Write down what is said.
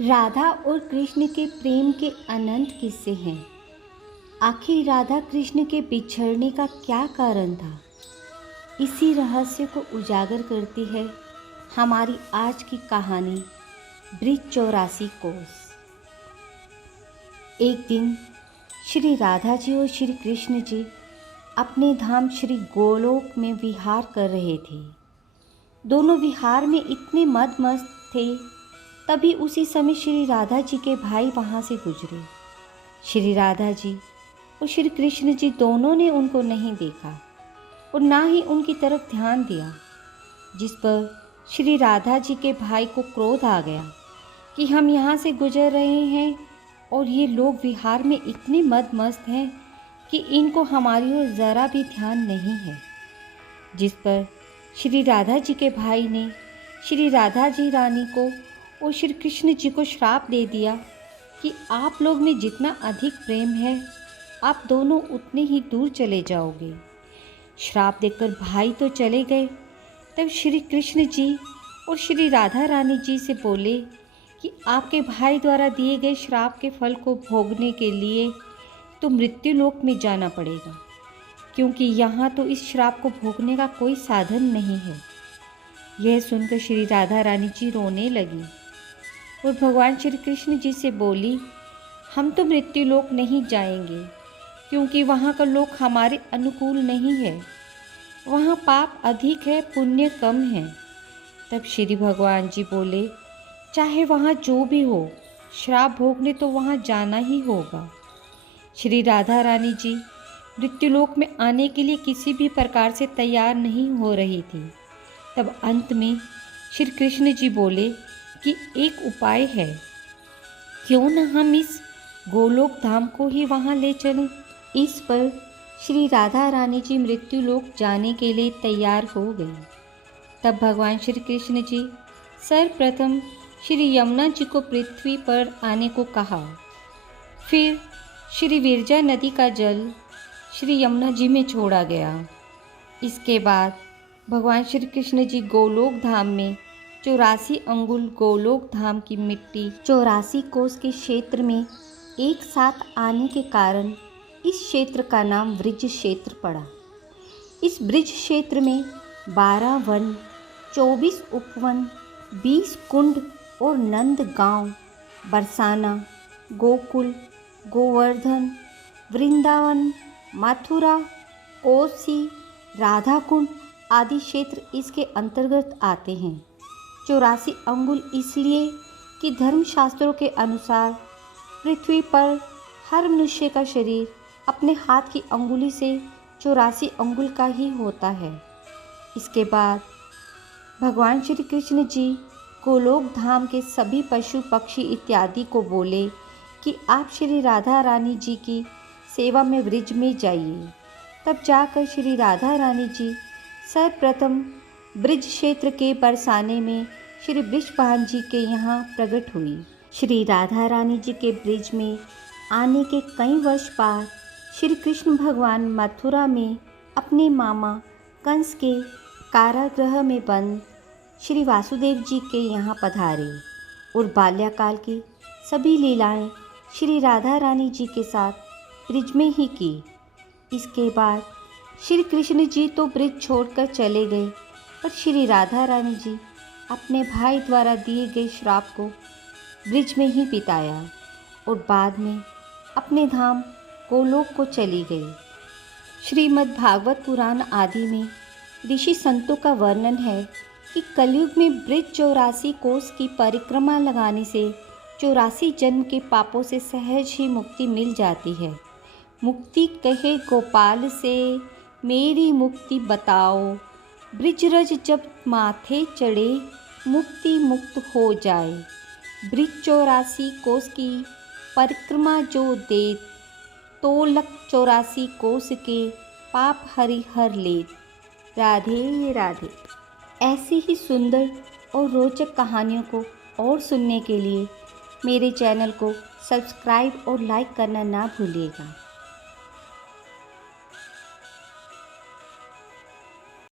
राधा और कृष्ण के प्रेम के अनंत किस्से हैं। आखिर राधा कृष्ण के बिछड़ने का क्या कारण था? इसी रहस्य को उजागर करती है हमारी आज की कहानी ब्रिज 84 कोस। एक दिन श्री राधा जी और श्री कृष्ण जी अपने धाम श्री गोलोक में विहार कर रहे थे। दोनों विहार में इतने मदमस्त थे। तभी उसी समय श्री राधा जी के भाई वहाँ से गुजरे। श्री राधा जी और श्री कृष्ण जी दोनों ने उनको नहीं देखा और ना ही उनकी तरफ ध्यान दिया, जिस पर श्री राधा जी के भाई को क्रोध आ गया कि हम यहाँ से गुजर रहे हैं और ये लोग विहार में इतने मदमस्त हैं कि इनको हमारी ओर ज़रा भी ध्यान नहीं है। जिस पर श्री राधा जी के भाई ने श्री राधा जी रानी को और श्री कृष्ण जी को श्राप दे दिया कि आप लोग में जितना अधिक प्रेम है, आप दोनों उतने ही दूर चले जाओगे। श्राप देकर भाई तो चले गए। तब श्री कृष्ण जी और श्री राधा रानी जी से बोले कि आपके भाई द्वारा दिए गए श्राप के फल को भोगने के लिए तो मृत्युलोक में जाना पड़ेगा, क्योंकि यहाँ तो इस श्राप को भोगने का कोई साधन नहीं है। यह सुनकर श्री राधा रानी जी रोने लगी और भगवान श्री कृष्ण जी से बोली, हम तो मृत्युलोक नहीं जाएंगे, क्योंकि वहाँ का लोक हमारे अनुकूल नहीं है। वहाँ पाप अधिक है, पुण्य कम है। तब श्री भगवान जी बोले, चाहे वहाँ जो भी हो, श्राप भोगने तो वहाँ जाना ही होगा। श्री राधा रानी जी मृत्युलोक में आने के लिए किसी भी प्रकार से तैयार नहीं हो रही थी। तब अंत में श्री कृष्ण जी बोले कि एक उपाय है, क्यों न हम इस गोलोक धाम को ही वहाँ ले चलें। इस पर श्री राधा रानी जी मृत्युलोक जाने के लिए तैयार हो गई। तब भगवान श्री कृष्ण जी सर्वप्रथम श्री यमुना जी को पृथ्वी पर आने को कहा। फिर श्री विरजा नदी का जल श्री यमुना जी में छोड़ा गया। इसके बाद भगवान श्री कृष्ण जी गोलोक धाम में 84 अंगुल गोलोक धाम की मिट्टी 84 कोस के क्षेत्र में एक साथ आने के कारण इस क्षेत्र का नाम ब्रिज क्षेत्र पड़ा। इस ब्रिज क्षेत्र में 12 वन, 24 उपवन, 20 कुंड और नंद गांव, बरसाना, गोकुल, गोवर्धन, वृंदावन, मथुरा, कोसी, राधा कुंड आदि क्षेत्र इसके अंतर्गत आते हैं। 84 अंगुल इसलिए कि धर्मशास्त्रों के अनुसार पृथ्वी पर हर मनुष्य का शरीर अपने हाथ की अंगुली से 84 अंगुल का ही होता है। इसके बाद भगवान श्री कृष्ण जी गोलोक धाम के सभी पशु पक्षी इत्यादि को बोले कि आप श्री राधा रानी जी की सेवा में ब्रिज में जाइए। तब जाकर श्री राधा रानी जी सर्वप्रथम ब्रिज क्षेत्र के बरसाने में श्री वृषभान जी के यहाँ प्रकट हुई। श्री राधा रानी जी के ब्रिज में आने के कई वर्ष बाद श्री कृष्ण भगवान मथुरा में अपने मामा कंस के कारागृह में बंद श्री वासुदेव जी के यहाँ पधारे और बाल्यकाल की सभी लीलाएं श्री राधा रानी जी के साथ ब्रिज में ही की। इसके बाद श्री कृष्ण जी तो ब्रिज छोड़कर चले गए, पर श्री राधा रानी जी अपने भाई द्वारा दिए गए श्राप को ब्रिज में ही बिताया और बाद में अपने धाम गोलोक को चली गई। श्रीमद् भागवत पुराण आदि में ऋषि संतों का वर्णन है कि कलयुग में ब्रिज 84 कोस की परिक्रमा लगाने से 84 जन्म के पापों से सहज ही मुक्ति मिल जाती है। मुक्ति कहे गोपाल से मेरी मुक्ति बताओ, ब्रिजरज जब माथे चढ़े मुक्ति मुक्त हो जाए। ब्रिज 84 कोस की परिक्रमा जो दे, तो लख 84 कोस के पाप हरि हर ले। राधे राधे। ऐसी ही सुंदर और रोचक कहानियों को और सुनने के लिए मेरे चैनल को सब्सक्राइब और लाइक करना ना भूलिएगा।